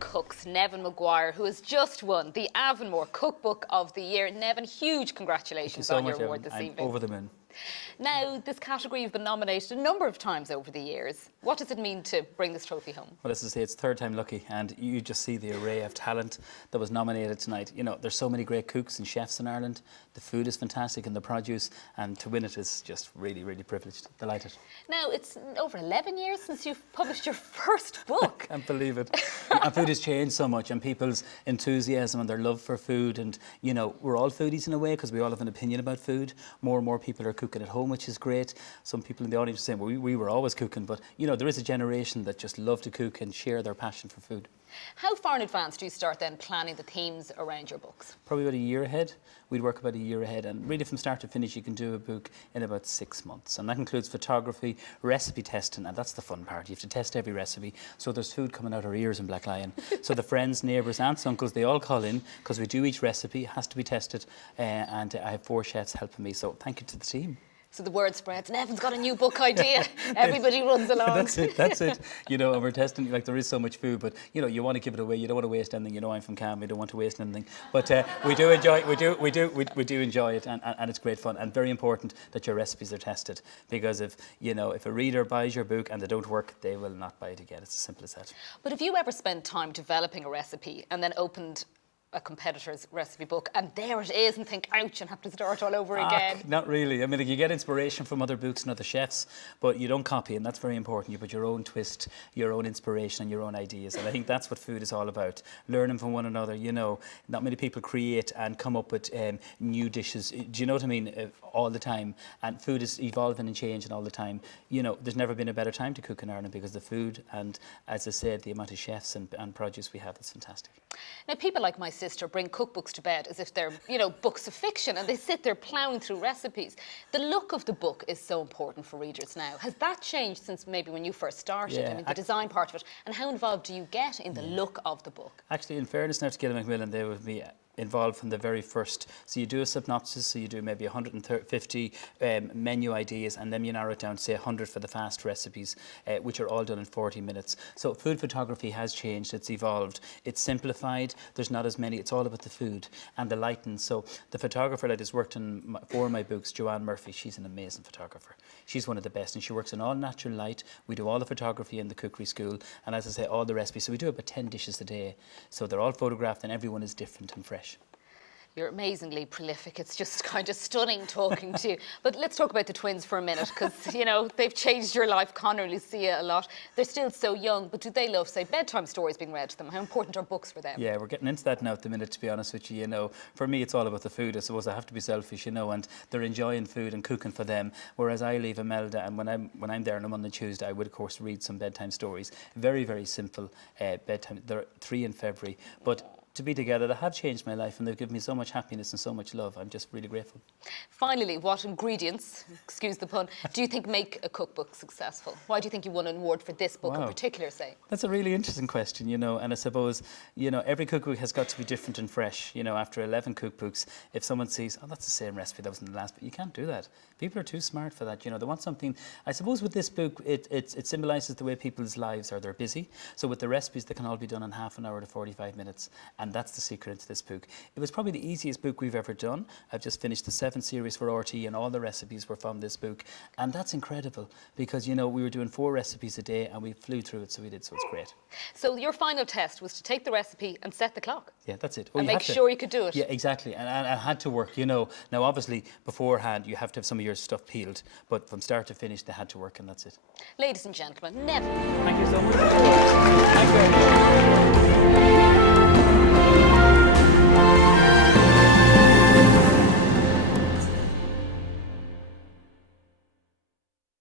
cooks, Neven Maguire, who has just won the Avonmore Cookbook of the Year. Neven, huge congratulations on your award this evening. I'm over the moon. Now, this category you've been nominated a number of times over the years. What does it mean to bring this trophy home? Well, as I say, it's third time lucky, and you just see the array of talent that was nominated tonight. You know, there's so many great cooks and chefs in Ireland. The food is fantastic and the produce, and to win it is just really, really privileged. Delighted. Now, it's over 11 years since you've published your first book. I can't believe it. And food has changed so much, and people's enthusiasm and their love for food, and, you know, we're all foodies in a way because we all have an opinion about food. More and more people are cooking at home, which is great. Some people in the audience are saying, well, we were always cooking, but, you know, there is a generation that just love to cook and share their passion for food. How far in advance do you start then planning the themes around your books? Probably about a year ahead. We'd work about a year ahead, and really from start to finish you can do a book in about 6 months, and that includes photography, recipe testing, and that's the fun part. You have to test every recipe, so there's food coming out our ears in Black Lion. So the friends, neighbours, aunts, uncles, they all call in because we do each recipe, it has to be tested, and I have 4 chefs helping me, so thank you to the team. So the word spreads, Neven's got a new book idea, everybody runs along. That's it. You know, and we're testing, like, there is so much food, but, you know, you want to give it away, you don't want to waste anything. You know, I'm from Cam, we don't want to waste anything. But we do enjoy it, and it's great fun, and very important that your recipes are tested, because if, you know, if a reader buys your book and they don't work, they will not buy it again. It's as simple as that. But have you ever spent time developing a recipe and then opened a competitor's recipe book and there it is and think, ouch, and have to start all over again? Not really. I mean, like, you get inspiration from other books and other chefs, but you don't copy, and that's very important. You put your own twist, your own inspiration and your own ideas, and I think that's what food is all about. Learning from one another. You know, not many people create and come up with new dishes. Do you know what I mean? All the time. And food is evolving and changing all the time. You know, there's never been a better time to cook in Ireland because the food and, as I said, the amount of chefs and produce we have is fantastic. Now, people like my sister bring cookbooks to bed as if they're, you know, books of fiction, and they sit there ploughing through recipes. The look of the book is so important for readers now. Has that changed since maybe when you first started? Yeah, I mean, the design part of it, and how involved do you get in the look of the book? Actually, in fairness now to Gillian Macmillan, they would be involved from the very first. So you do a synopsis, so you do maybe 150 menu ideas, and then you narrow it down to say 100 for the fast recipes, which are all done in 40 minutes. So food photography has changed, it's evolved, it's simplified, there's not as many, it's all about the food and the lighting. So the photographer that has worked on for my books, Joanne Murphy, she's an amazing photographer. She's one of the best, and she works in all natural light. We do all the photography in the cookery school, and as I say, all the recipes. So we do about 10 dishes a day. So they're all photographed, and everyone is different and fresh. You're amazingly prolific. It's just kind of stunning talking to you. But let's talk about the twins for a minute, because, you know, they've changed your life. Connor and Lucia a lot. They're still so young, but do they love, say, bedtime stories being read to them? How important are books for them? Yeah, we're getting into that now at the minute, to be honest with you. You know, for me, it's all about the food. I suppose I have to be selfish, you know, and they're enjoying food and cooking for them. Whereas I leave Imelda, and when I'm there on a Monday and Tuesday, I would, of course, read some bedtime stories. Very, very simple bedtime. They're 3 in February. But to be together, they have changed my life, and they've given me so much happiness and so much love. I'm just really grateful. Finally, what ingredients, excuse the pun, do you think make a cookbook successful? Why do you think you won an award for this book in particular, say? That's a really interesting question, you know, and I suppose, you know, every cookbook has got to be different and fresh. You know, after 11 cookbooks, if someone sees, oh, that's the same recipe that was in the last book, you can't do that. People are too smart for that, you know. They want something. I suppose with this book, it symbolises the way people's lives are. They're busy. So with the recipes, they can all be done in half an hour to 45 minutes. And that's the secret into this book. It was probably the easiest book we've ever done. I've just finished the 7 series for RT, and all the recipes were from this book. And that's incredible because, you know, we were doing 4 recipes a day and we flew through it, so we did, so it's great. So your final test was to take the recipe and set the clock? Yeah, that's it. And make sure you could do it? Yeah, exactly. And I had to work, you know. Now, obviously, beforehand, you have to have some of your stuff peeled, but from start to finish, they had to work, and that's it. Ladies and gentlemen, Neven. Thank you so much. Thank you.